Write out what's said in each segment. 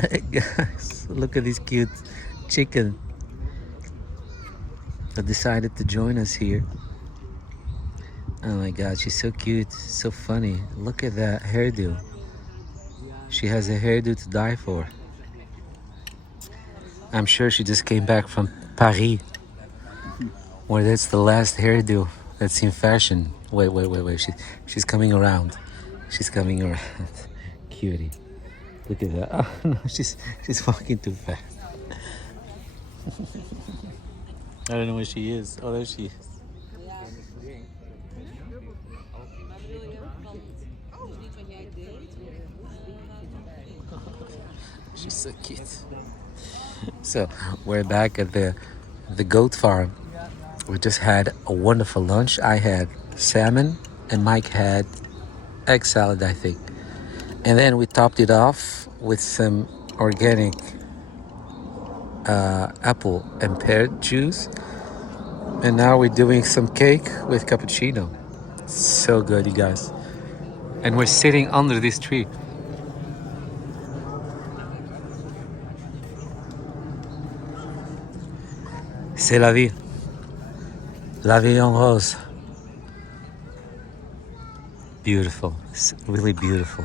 Hey guys, look at this cute chicken that decided to join us here. Oh my god, she's so cute, so funny. Look at that hairdo. She has a hairdo to die for. I'm sure she just came back from Paris, where that's the last hairdo that's in fashion. Wait. She's coming around. She's coming around. Cutie. Look at that. Oh no, she's walking too fast. I don't know where she is. Oh, there she is. She's so cute. So we're back at the goat farm. We just had a wonderful lunch. I had salmon and Mike had egg salad, I think. And then we topped it off with some organic apple and pear juice. And now we're doing some cake with cappuccino. So good, you guys. And we're sitting under this tree. C'est la vie. La vie en rose. Beautiful. It's really beautiful.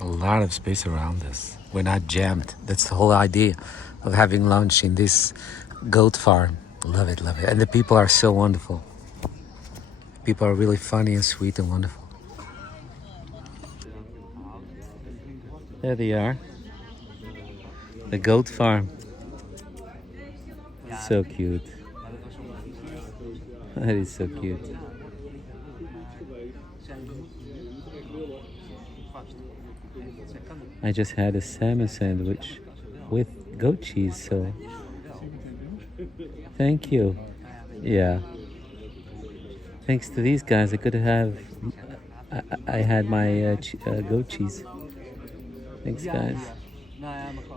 A lot of space around us. We're not jammed. That's the whole idea of having lunch in this goat farm. Love it, love it. And the people are so wonderful. People are really funny and sweet and wonderful. There they are. The goat farm. So cute. That is so cute. I just had a salmon sandwich with goat cheese, so thank you. Yeah. Thanks to these guys, I could have. I had my goat cheese. Thanks, guys.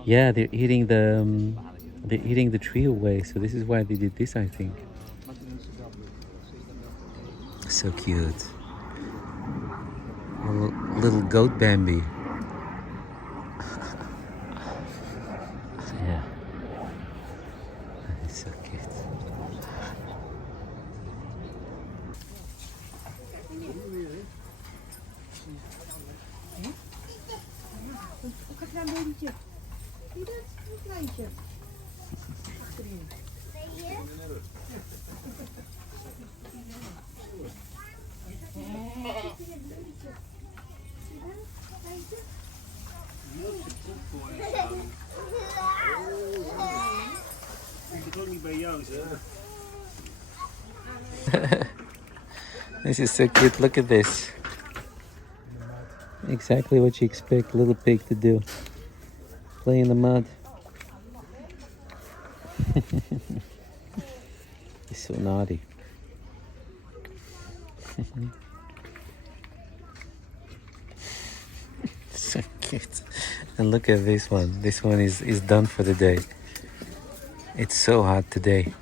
Yeah, they're eating the tree away, so this is why they did this, I think. So cute. Little goat Bambi. Yeah. That is so cute. Ik ga een babytje. Zie je dat? Een kleintje. Achterin. This is so cute. Look at this. Exactly what you expect little pig to do. Play in the mud. He's so naughty. So cute. And look at this one. This one is done for the day. It's so hot today.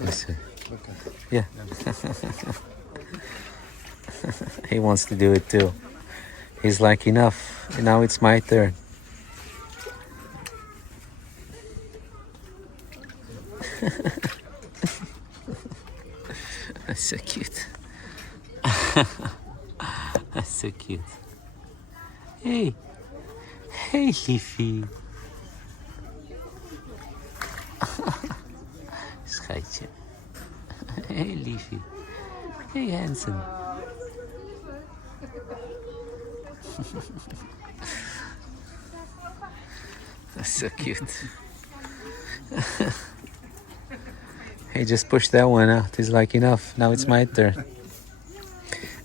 Listen. Yeah. He wants to do it too. He's like, enough. Now it's my turn. That's so cute. That's so cute. Hey. Hey, Liefie. Schatje. Hey, Liefie. Hey, handsome. That's so cute. He just pushed that one out. He's like, enough. Now it's my turn.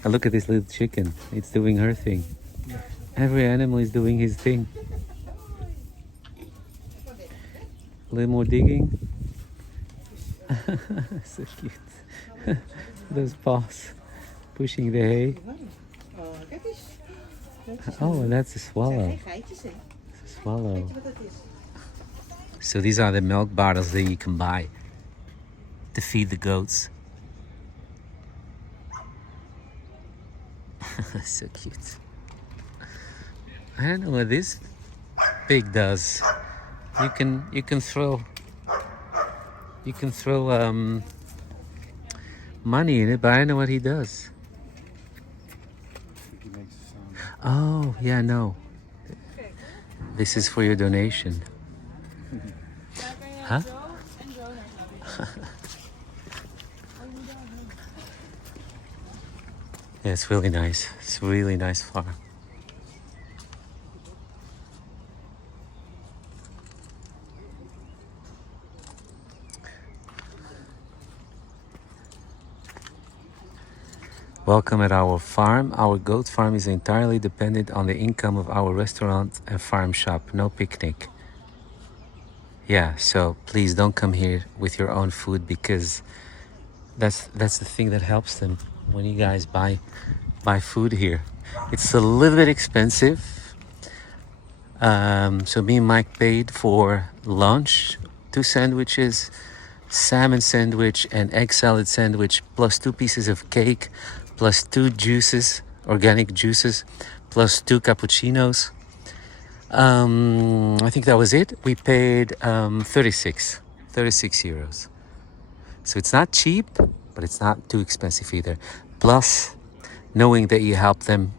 And look at this little chicken. It's doing her thing. Every animal is doing his thing. A little more digging. So cute. Those paws pushing the hay. Oh, and that's a swallow. It's a swallow. So these are the milk bottles that you can buy to feed the goats. So cute. I don't know what this pig does. You can throw money in it, but I don't know what he does. He makes a sound. Oh yeah, no. This is for your donation. Huh? Yeah, it's really nice. It's a really nice farm. Welcome at our farm. Our goat farm is entirely dependent on the income of our restaurant and farm shop. No picnic. Yeah, so please don't come here with your own food, because that's the thing that helps them when you guys buy food here. It's a little bit expensive. So me and Mike paid for lunch, 2 sandwiches, salmon sandwich and egg salad sandwich, plus 2 pieces of cake, plus 2 juices, organic juices, plus 2 cappuccinos. I think that was it. We paid 36 euros. So it's not cheap, but it's not too expensive either. Plus, knowing that you help them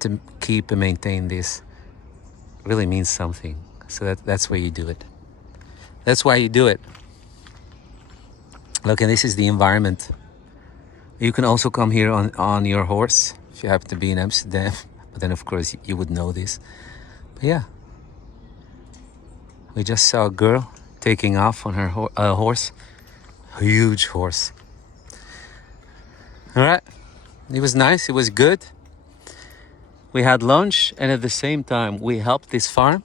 to keep and maintain this really means something. So that's why you do it. That's why you do it. Look, and this is the environment. You can also come here on your horse if you happen to be in Amsterdam. But then, of course, you would know this. But yeah, we just saw a girl taking off on her horse. A huge horse. All right. It was nice. It was good. We had lunch, and at the same time, we helped this farm.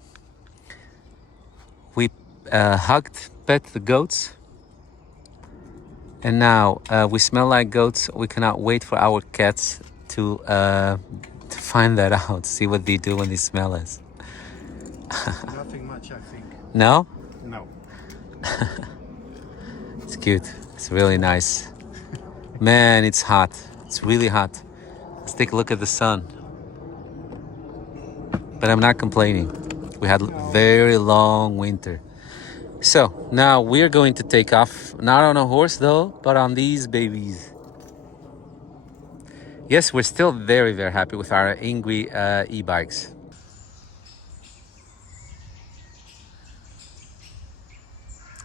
We hugged, pet the goats. And now we smell like goats. We cannot wait for our cats to find that out, see what they do when they smell us. Nothing much, I think. No? No. It's cute. It's really nice. Man, it's hot. It's really hot. Let's take a look at the sun. But I'm not complaining. We had a very long winter. So now we're going to take off, not on a horse though, but on these babies. Yes, we're still very, very happy with our Ingui e-bikes.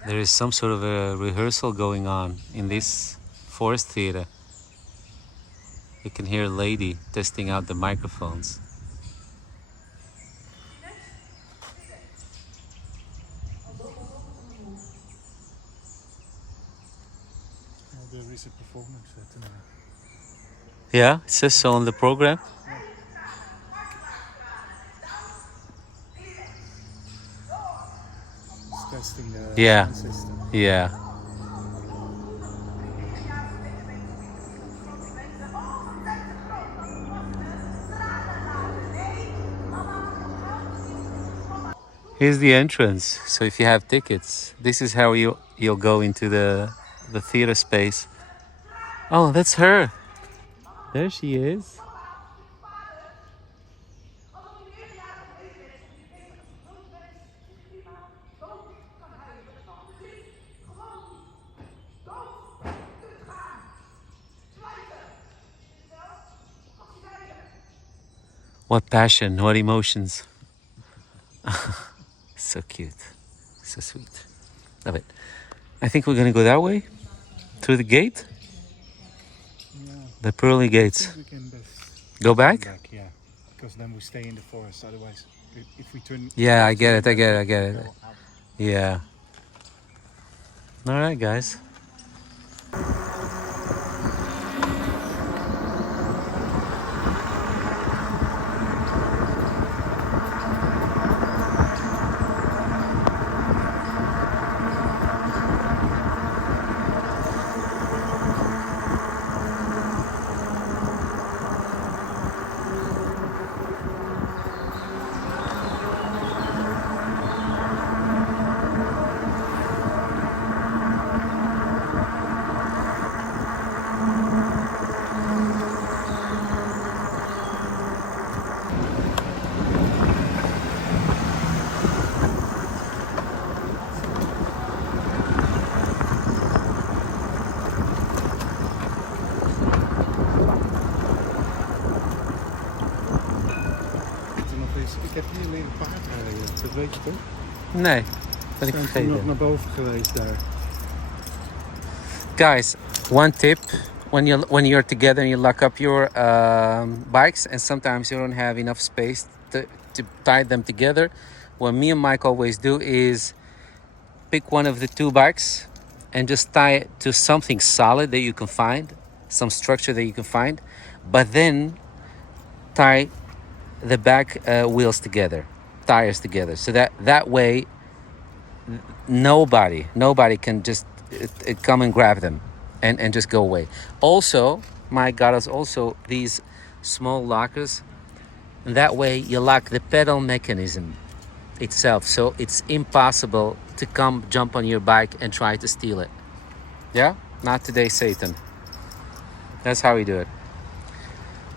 There is some sort of a rehearsal going on in this forest theater. You can hear a lady testing out the microphones. There is a performance tonight. Yeah, it says so on the program. It's testing the Yeah. sound system. Yeah. Here's the entrance. So if you have tickets, this is how you'll go into the theater space. Oh, that's her. There she is. What passion, what emotions. So cute. So sweet. Love it. I think we're gonna go that way. Through the gate. Yeah. The pearly I gates. think we can best Go back? yeah. Because then we stay in the forest. Otherwise, if we turn. Yeah, I get it. Yeah. All right, guys. Ik heb hier leren paardrijden, dat weet je toch? Nee, ben ik We zijn toen nog vergeten. naar boven geweest daar. Guys, one tip: when you're together and you lock up your bikes, and sometimes you don't have enough space to tie them together. What me and Mike always do is pick one of the two bikes and just tie it to something solid that you can find, some structure that you can find, but then tie the back wheels together, tires together, so that way nobody can just come and grab them and just go away. Also, Mike got us also these small lockers, and that way you lock the pedal mechanism itself, so it's impossible to come jump on your bike and try to steal it. Yeah, not today, Satan. That's how we do it.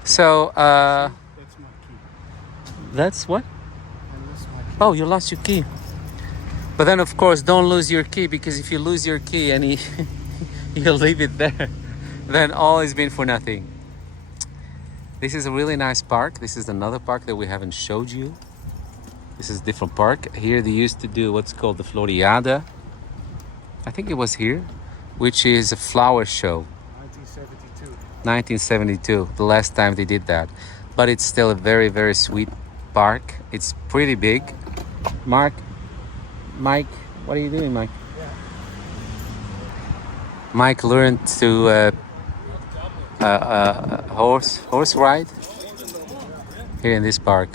So That's my key. that's what. And that's my key. Oh, you lost your key. But then, of course, don't lose your key, because if you lose your key and you leave it there, then all has been for nothing. This is a really nice park. This is another park that we haven't showed you. This is a different park. Here they used to do what's called the Floriada. I think it was here, which is a flower show. 1972. 1972, the last time they did that. But it's still a very, very sweet park. It's pretty big. Mike, what are you doing, Mike? Yeah. Mike learned to horse ride here in this park.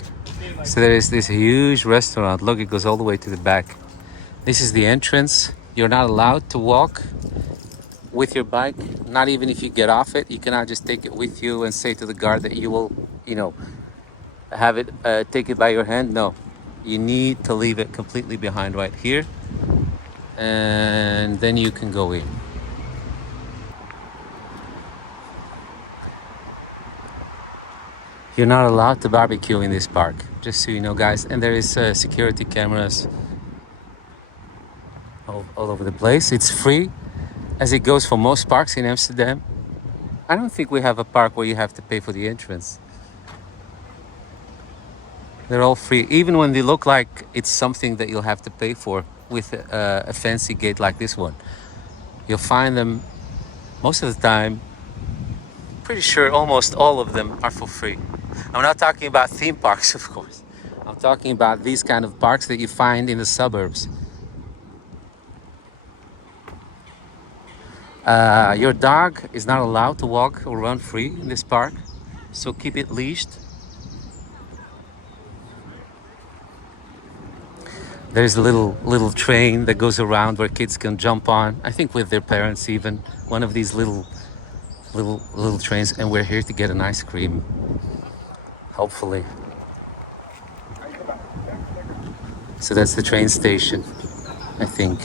So there is this huge restaurant. Look, it goes all the way to the back. This is the entrance. You're not allowed to walk with your bike, not even if you get off it. You cannot just take it with you and say to the guard that you will, have it, take it by your hand. No, you need to leave it completely behind right here, and then you can go in. You're not allowed to barbecue in this park, just so you know, guys. And there is security cameras all over the place. It's free, as it goes for most parks in Amsterdam. I don't think we have a park where you have to pay for the entrance. They're all free, even when they look like it's something that you'll have to pay for with a fancy gate like this one. You'll find them most of the time, pretty sure almost all of them are for free. I'm not talking about theme parks, of course. I'm talking about these kind of parks that you find in the suburbs. Your dog is not allowed to walk or run free in this park, so keep it leashed. There's a little train that goes around where kids can jump on. I think with their parents even. One of these little trains, and we're here to get an ice cream. Hopefully. So that's the train station, I think.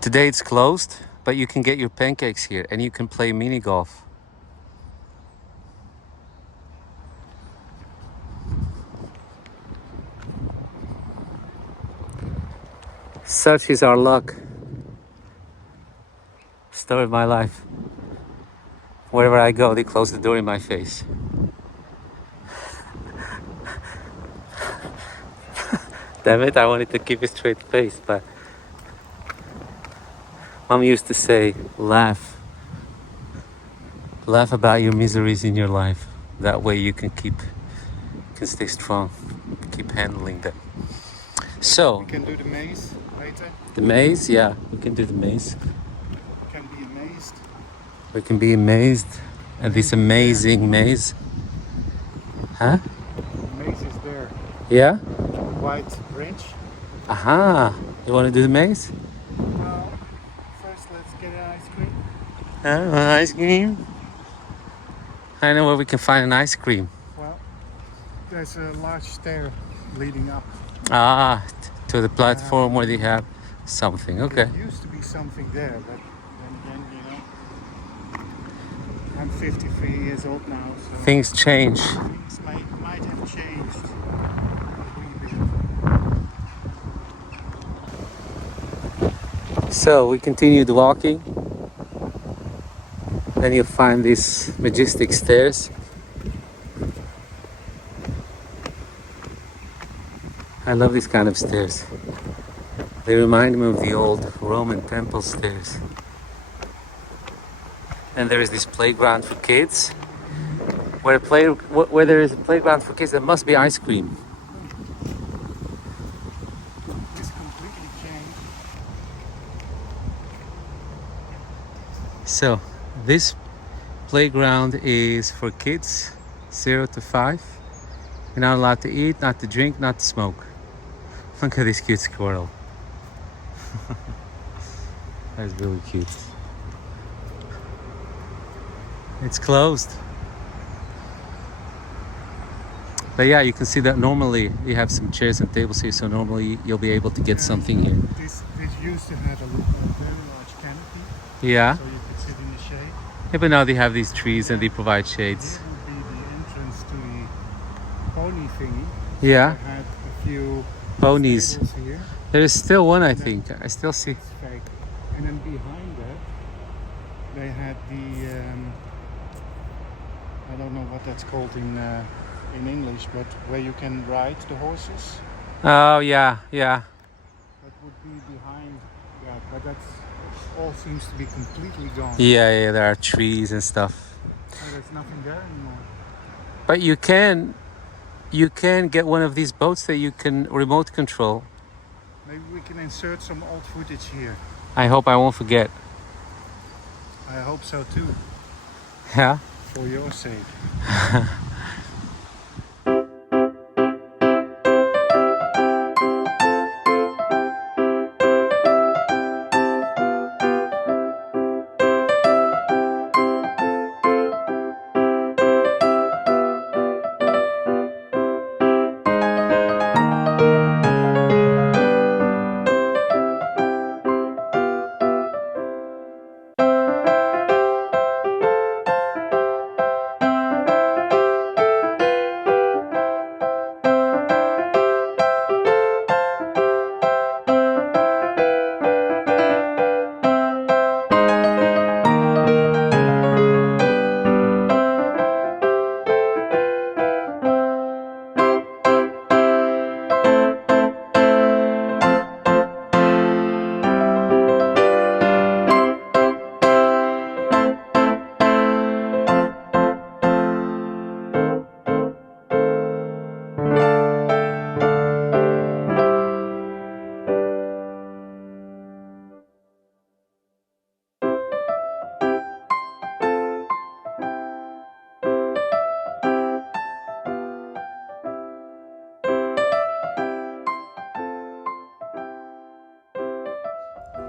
Today it's closed, but you can get your pancakes here and you can play mini golf. Such is our luck. Story of my life. Wherever I go, they close the door in my face. Damn it, I wanted to keep a straight face, but Mom used to say, laugh. Laugh about your miseries in your life. That way you can stay strong, keep handling them. So, We can do the maze later. the maze, yeah, we can do the maze. Can be amazed. We can be amazed at this amazing maze. Huh? The maze is there. Yeah? White bridge. Aha! You want to do the maze? Well, first let's get an ice cream. Ice cream? I know where we can find an ice cream. Well, there's a large stair leading up. To the platform where they have something. Okay. There used to be something there, but then I'm 53 years old now, so Things change. things might have changed. So we continued walking. Then you'll find these majestic stairs. I love these kind of stairs. They remind me of the old Roman temple stairs. And there is this playground for kids. Where there is a playground for kids, there must be ice cream. It's completely changed. So, this playground is for kids 0 to 5. You're not allowed to eat, not to drink, not to smoke. Look at this cute squirrel. That's really cute. It's closed. But yeah, you can see that normally you have some chairs and tables here, so normally you'll be able to get something here. This used to have a very large canopy, Yeah. so you could sit in the shade. Yeah, but now they have these trees and they provide shades. Here would be the entrance to the pony thingy. Yeah, I had a few ponies. stables here. There is still one, I think. I still see. It's fake. And then behind that, they had the I don't know what that's called in English, but where you can ride the horses. Oh, yeah, yeah. That would be behind that, but that's all seems to be completely gone. Yeah, there are trees and stuff. And there's nothing there anymore. But you can get one of these boats that you can remote control. Maybe we can insert some old footage here. I hope I won't forget. I hope so too, Yeah. for your sake.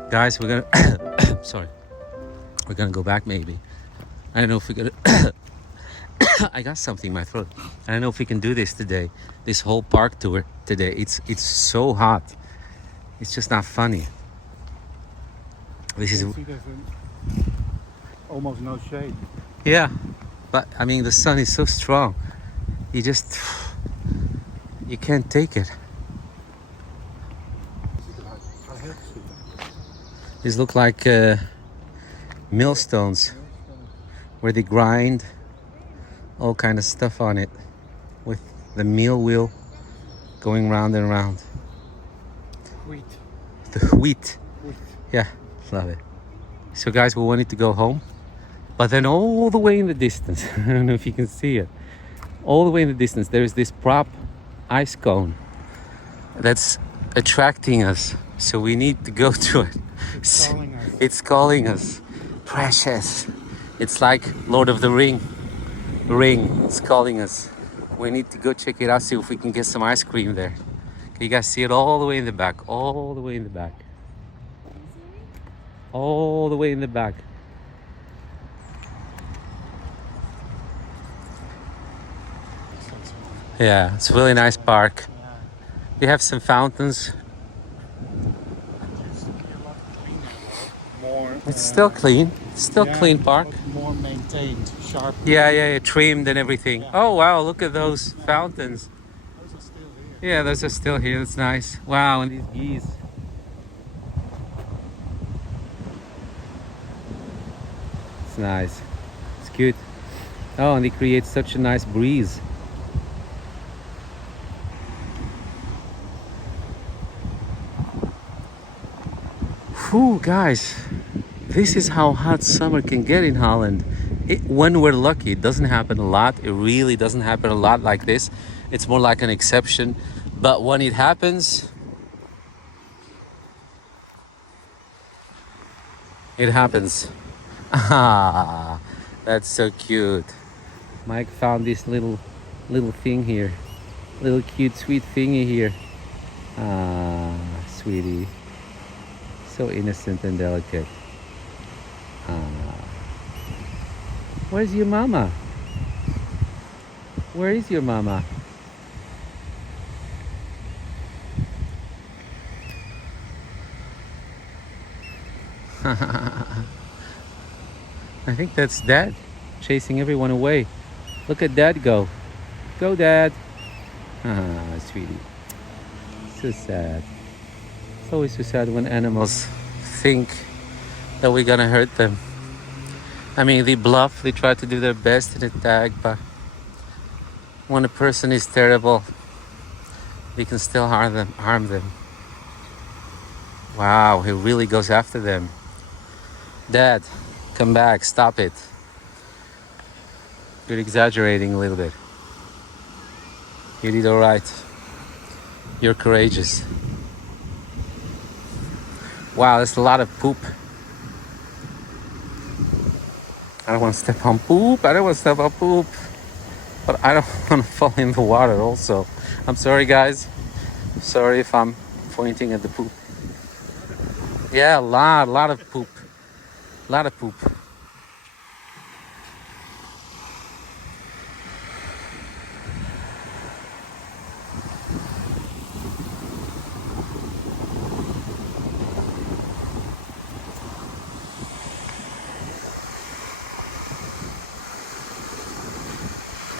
Guys, we're gonna sorry. We're gonna go back maybe. I don't know if we're gonna I got something in my throat. I don't know if we can do this today. This whole park tour today. It's so hot. It's just not funny. This is See, there's almost no shade. yeah. But I mean the sun is so strong. You can't take it. These look like millstones where they grind all kind of stuff on it with the mill wheel going round and round. Wheat. The wheat. Yeah, love it. So guys, we wanted to go home, but then all the way in the distance, I don't know if you can see it, all the way in the distance there is this prop ice cone that's attracting us, so we need to go to it. It's calling us. It's calling us. Precious. It's like Lord of the Ring. It's calling us. We need to go check it out, see if we can get some ice cream there. Can you guys see it all the way in the back? All the way in the back. All the way in the back. Yeah, it's a really nice park. They have some fountains. More. It's still clean. It's still clean park. More maintained, sharp. Yeah, trimmed and everything. Yeah. Oh wow, look at those fountains. Those are still here. Yeah, those are still here. That's nice. Wow, and these geese. It's nice. cute. Oh, and they create such a nice breeze. Whew, guys, this is how hot summer can get in Holland. When we're lucky, it doesn't happen a lot. It really doesn't happen a lot like this. It's more like an exception. But when it happens, it happens. Ah, that's so cute. Mike found this little thing here. Little cute sweet thingy here. Ah, sweetie. So innocent and delicate. Ah. Where's your mama? Where is your mama? I think that's Dad chasing everyone away. Look at Dad go. Go, Dad. Ah, sweetie. So sad. It's always so sad when animals think that we're gonna hurt them. I mean, they bluff, they try to do their best in attack, but when a person is terrible, they can still harm them. Wow, he really goes after them. Dad, come back, stop it. You're exaggerating a little bit. You did all right. You're courageous. Wow, that's a lot of poop. I don't want to step on poop. I don't want to step on poop. But I don't want to fall in the water also. I'm sorry, guys. Sorry if I'm pointing at the poop. Yeah, a lot of poop. A lot of poop.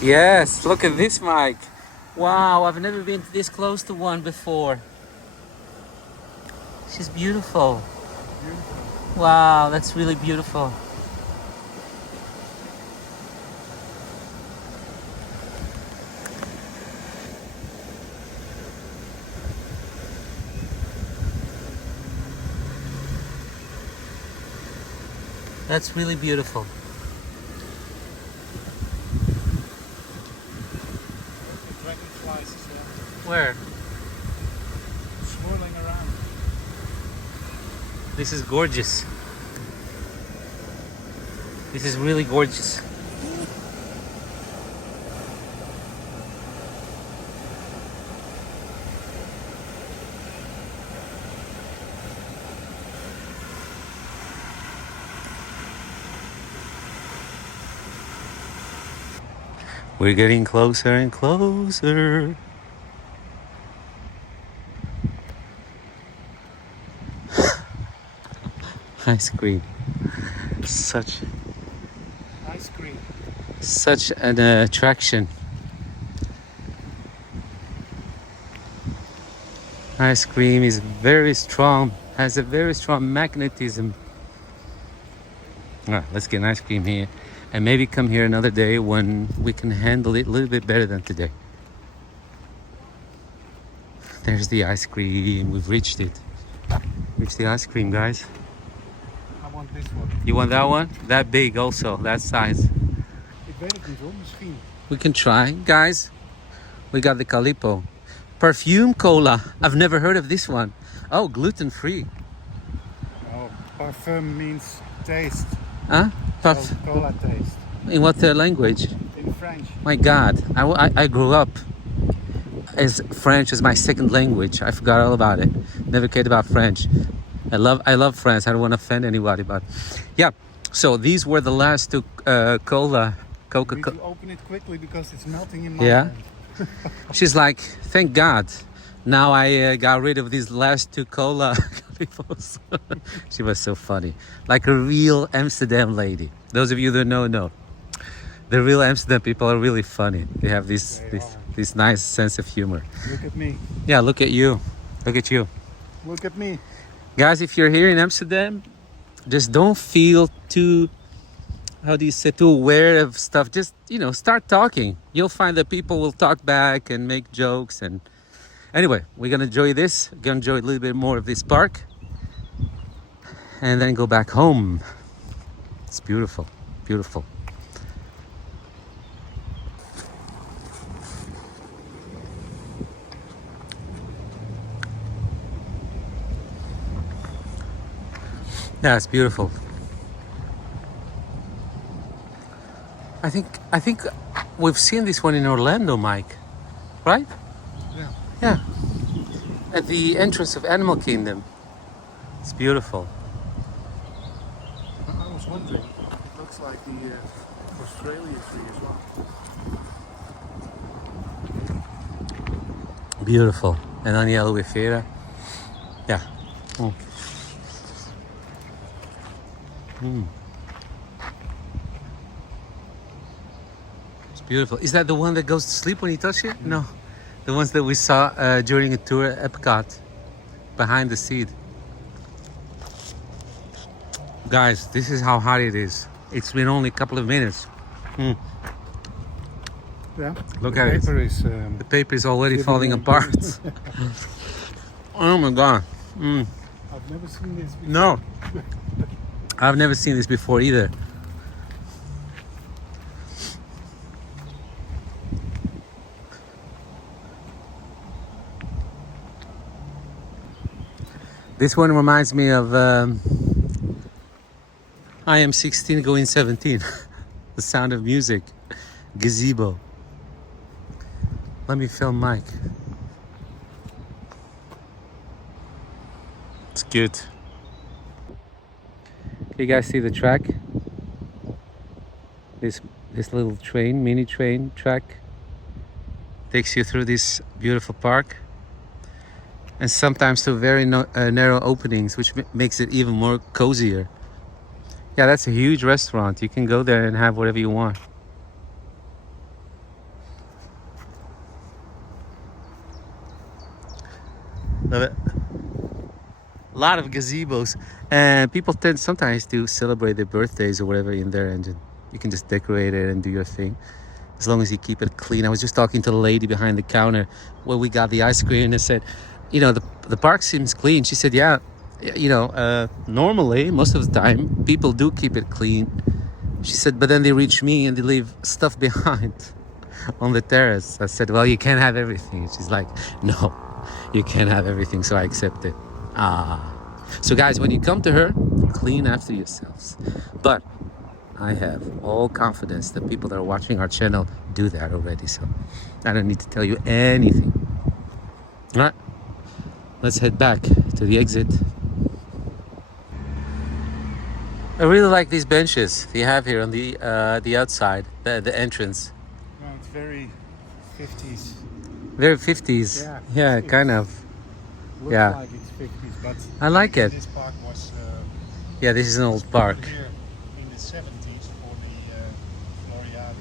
Yes, look at this, Mike. Wow, I've never been this close to one before. She's beautiful. Wow, that's really beautiful. That's really beautiful. Dragonflies as well. Where? Swirling around. This is gorgeous. This is really gorgeous. We're getting closer and closer. Ice cream. Such Ice cream. such an attraction. Ice cream is very strong, has a very strong magnetism. Alright, let's get an ice cream here. And maybe come here another day when we can handle it a little bit better than today. There's the ice cream. We've reached it. Reached the ice cream, guys. I want this one. You want that one? That big also, that size. Ik weet het niet hoor, misschien. We can try. Guys, we got the Calippo. Perfume cola. I've never heard of this one. Oh, gluten-free. Oh, parfum means taste. Huh? So, cola taste. In what language? In French. My God, I grew up as French as my second language. I forgot all about it. Never cared about French. I love France. I don't want to offend anybody, but yeah. So these were the last two Coca-Cola. You need to open it quickly because it's melting in my Yeah. hand. She's like, thank God. Now I got rid of these last two cola. She was so funny. Like a real Amsterdam lady. Those of you that know. The real Amsterdam people are really funny. They have this nice sense of humor. Look at me. Yeah, look at you. Look at you. Look at me. Guys, if you're here in Amsterdam, just don't feel too how do you say, too aware of stuff. Just, start talking. You'll find that people will talk back and make jokes. And anyway, we're gonna enjoy this. We're gonna enjoy a little bit more of this park, and then go back home. It's beautiful, beautiful. Yeah, it's beautiful. I think we've seen this one in Orlando, Mike. Right? Yeah. Yeah. At the entrance of Animal Kingdom. It's beautiful. I was wondering, it looks like the Australia tree as well. Beautiful. And on the Aloe Vera. Yeah. Mm. Mm. It's beautiful. Is that the one that goes to sleep when you touch it? No. The ones that we saw during a tour at Epcot. Behind the seat. Guys, this is how hot it is. It's been only a couple of minutes. Mm. Yeah. Look the at it. paper is, The paper is already giving falling you- apart. Oh my god. Mm. I've never seen this before. No. I've never seen this before either. This one reminds me of I Am 16 Going 17. The Sound of Music. Gazebo. Let me film Mike. It's good. You guys see the track? This little train, mini train track, takes you through this beautiful park, and sometimes to very narrow openings, which makes it even more cozier. Yeah, that's a huge restaurant. You can go there and have whatever you want. Love it. A lot of gazebos, and people tend sometimes to celebrate their birthdays or whatever in there, and you can just decorate it and do your thing, as long as you keep it clean. I was just talking to the lady behind the counter where we got the ice cream, and I said, the park seems clean. She said, yeah, normally most of the time people do keep it clean. She said, but then they reach me and they leave stuff behind on the terrace. I said, well, you can't have everything. She's like, no, you can't have everything, so I accept it. So guys, when you come to her, clean after yourselves. But I have all confidence that people that are watching our channel do that already, so I don't need to tell you anything. All right, let's head back to the exit. I really like these benches they have here on the outside, the entrance. No, it's very 50s. Very 50s. Yeah, it's- kind of. Looks Yeah. like it's 50s, but I like it. This park was Yeah, this is an old park. here in the 70s for the Floriade.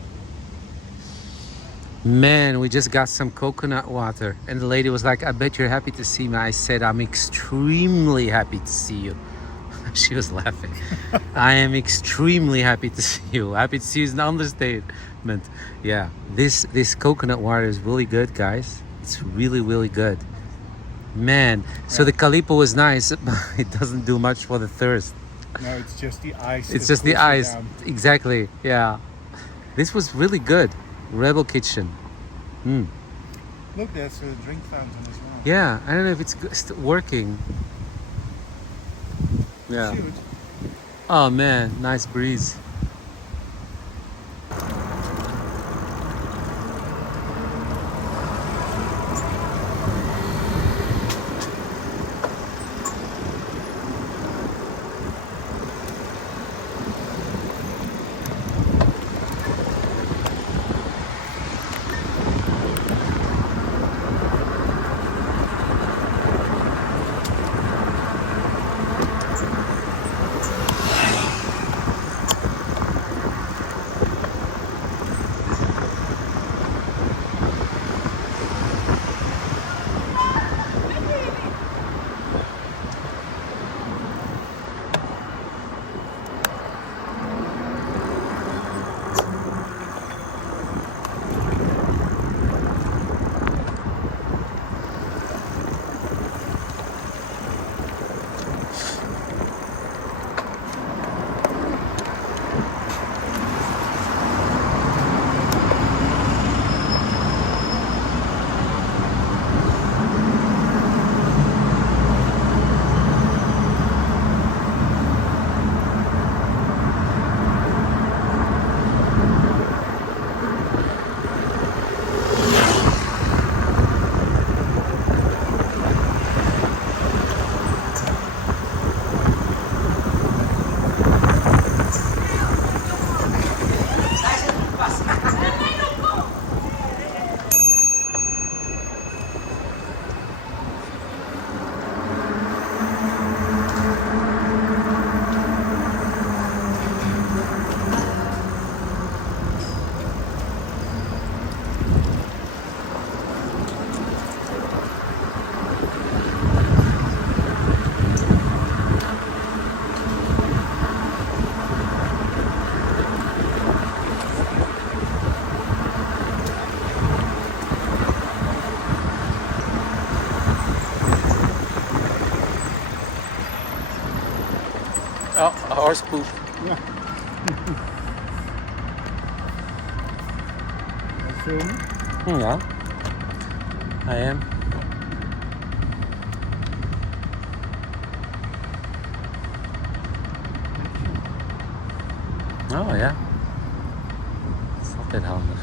Man, we just got some coconut water, and the lady was like, I bet you're happy to see me. I said, I'm extremely happy to see you. She was laughing. I am extremely happy to see you. Happy to see you is an understatement. Yeah, this coconut water is really good, guys. It's really, really good. Man, so the Calipo was nice, but it doesn't do much for the thirst. No, it's just the ice. It's that just the cools you ice. down. Exactly, yeah. This was really good. Rebel Kitchen. Mm. Look, there's a drink fountain as well. Yeah, I don't know if it's still working. Yeah. Shoot. Oh man, nice breeze. horse poop. Ja. Filmen? Yeah, I am. Oh ja. Dat is altijd handig.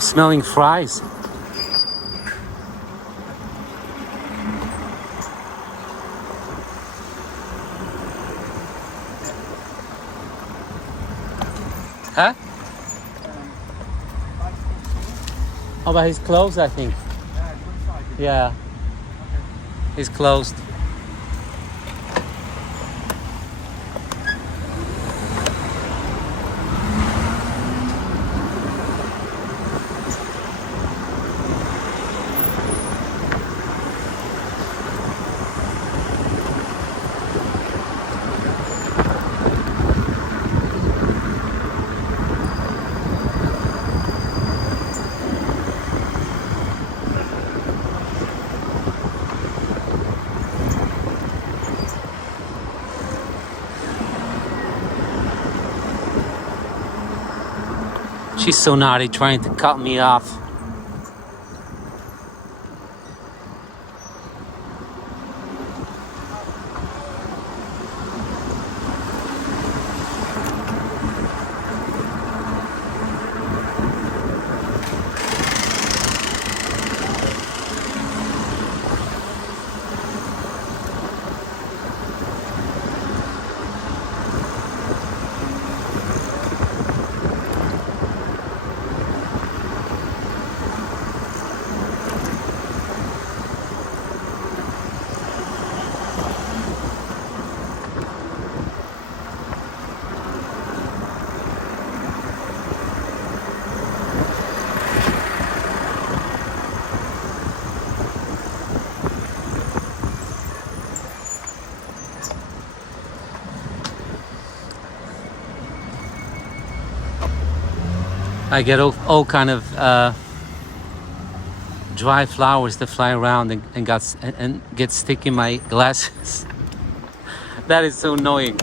Smelling fries. Huh? Oh, but he's closed, I think. Yeah. He's closed. She's so naughty trying to cut me off. I get all kind of dry flowers that fly around and get stick in my glasses. That is so annoying.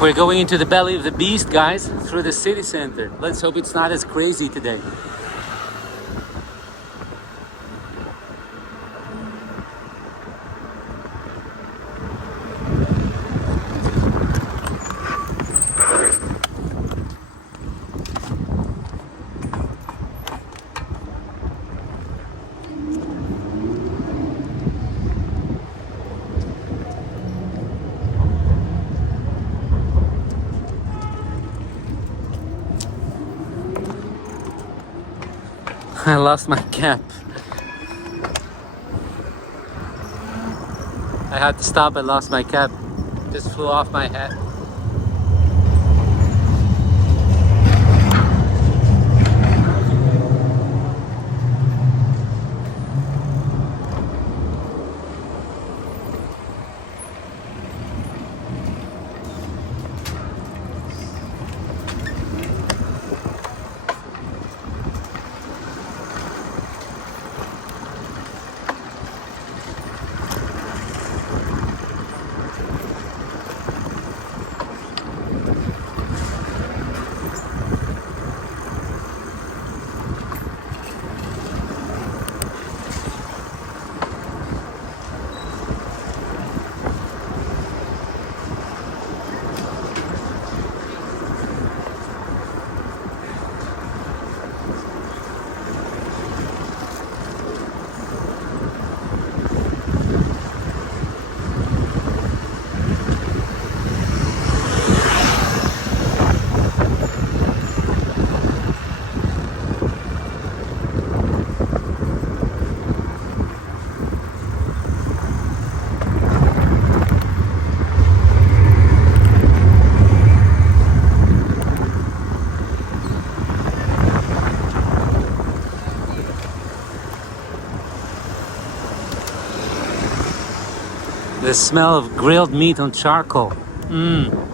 We're going into the belly of the beast, guys, through the city center. Let's hope it's not as crazy today. I lost my cap. I had to stop and lost my cap. Just flew off my head. The smell of grilled meat on charcoal. Mmm.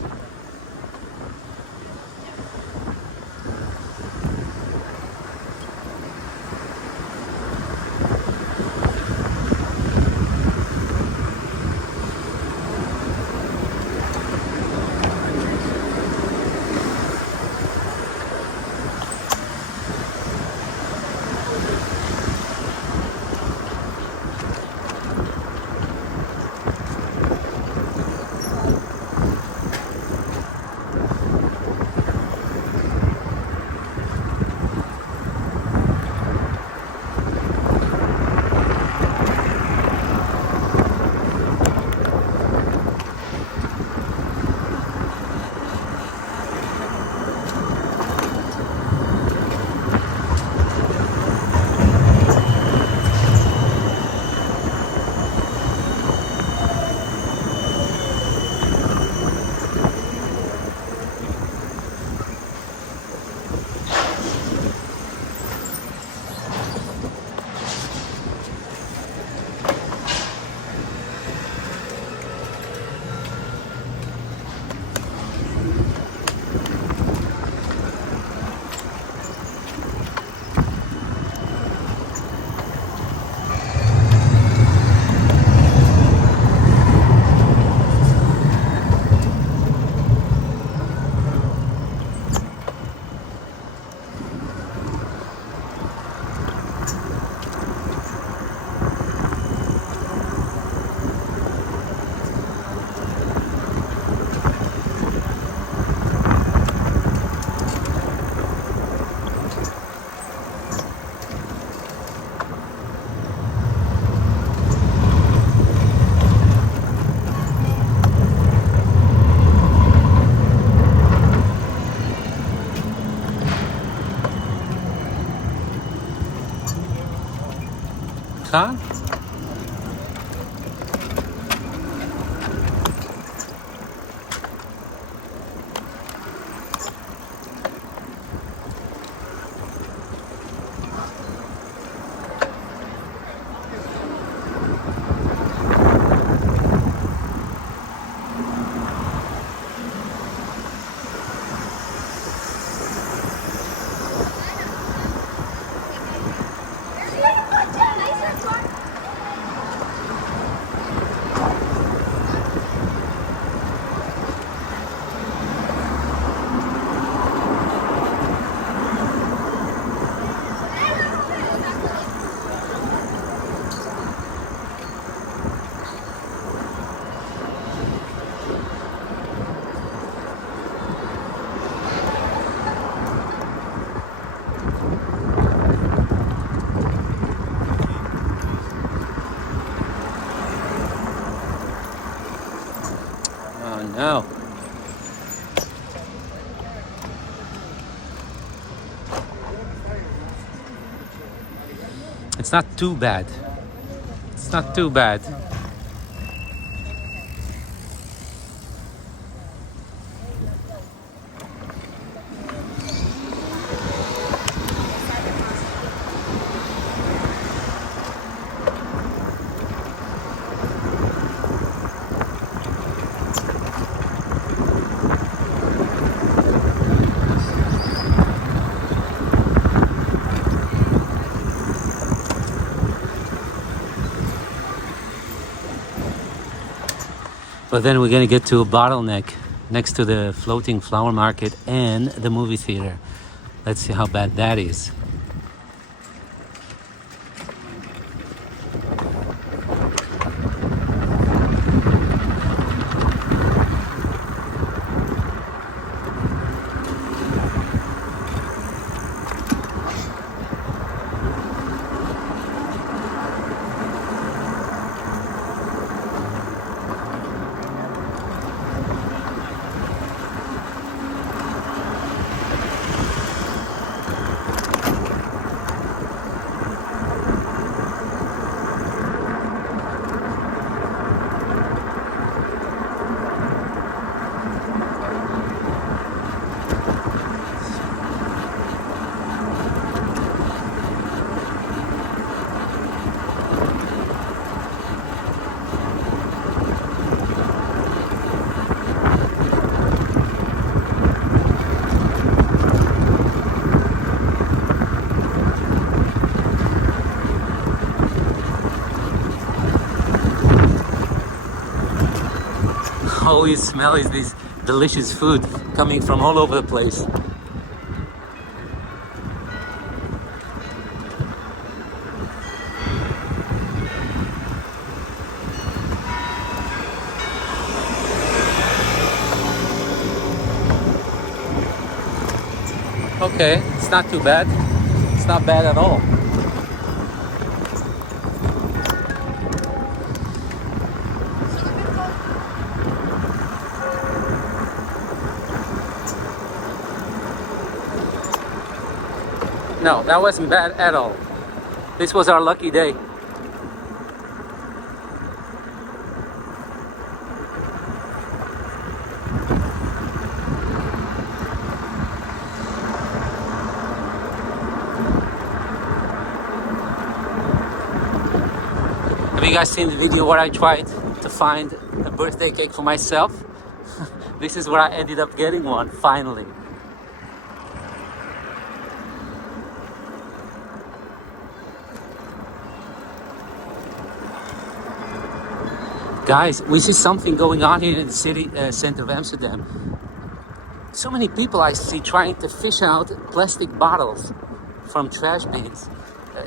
Huh? know. It's not too bad. It's not too bad. But then we're gonna get to a bottleneck next to the floating flower market and the movie theater. Let's see how bad that is. All you smell is this delicious food coming from all over the place. Okay, it's not too bad. It's not bad at all. No, that wasn't bad at all. This was our lucky day. Have you guys seen the video where I tried to find a birthday cake for myself? This is where I ended up getting one, finally. Guys, we see something going on here in the city center of Amsterdam. So many people I see trying to fish out plastic bottles from trash bins.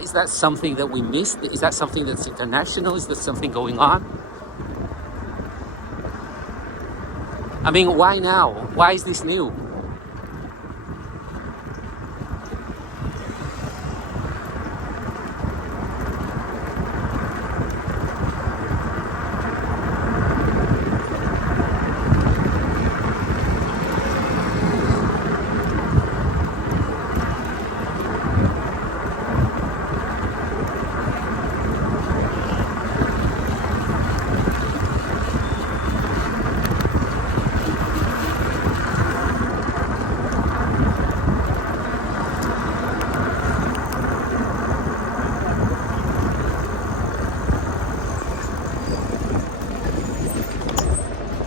Is that something that we missed? Is that something that's international? Is there something going on? I mean, why now? Why is this new?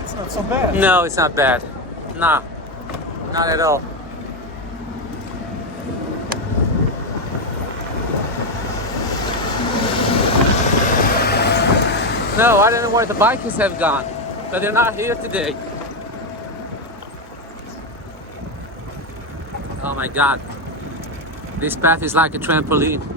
It's not so bad. No, it's not bad. Nah, not at all. No, I don't know where the bikers have gone, but they're not here today. Oh my God. This path is like a trampoline.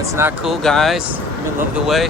That's not cool, guys. Middle of the way.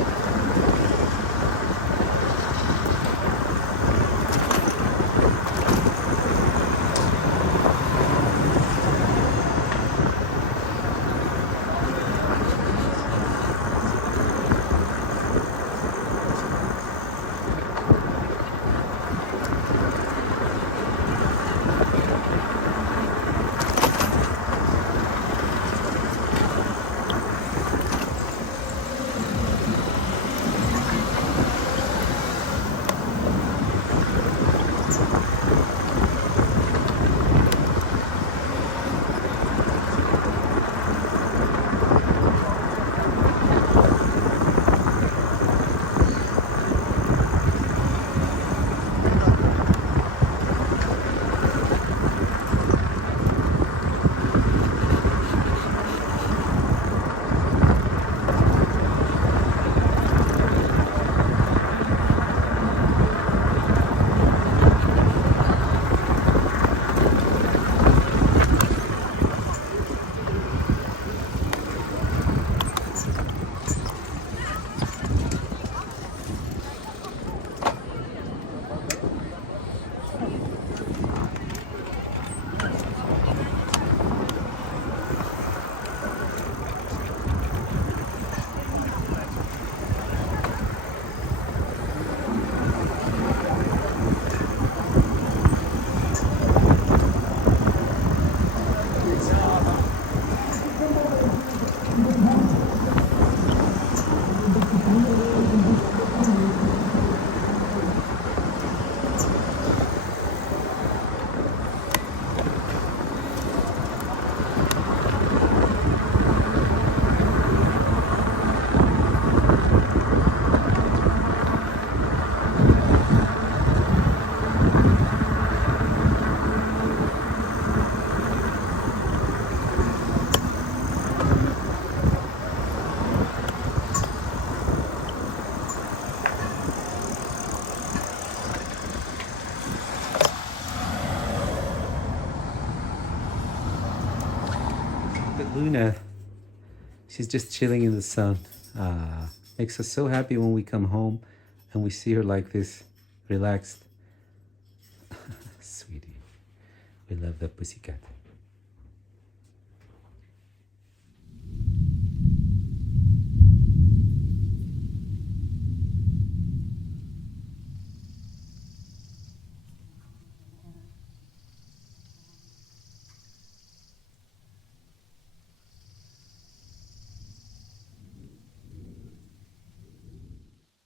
But Luna, she's just chilling in the sun. Makes us so happy when we come home and we see her like this, relaxed. Sweetie, we love the pussycat.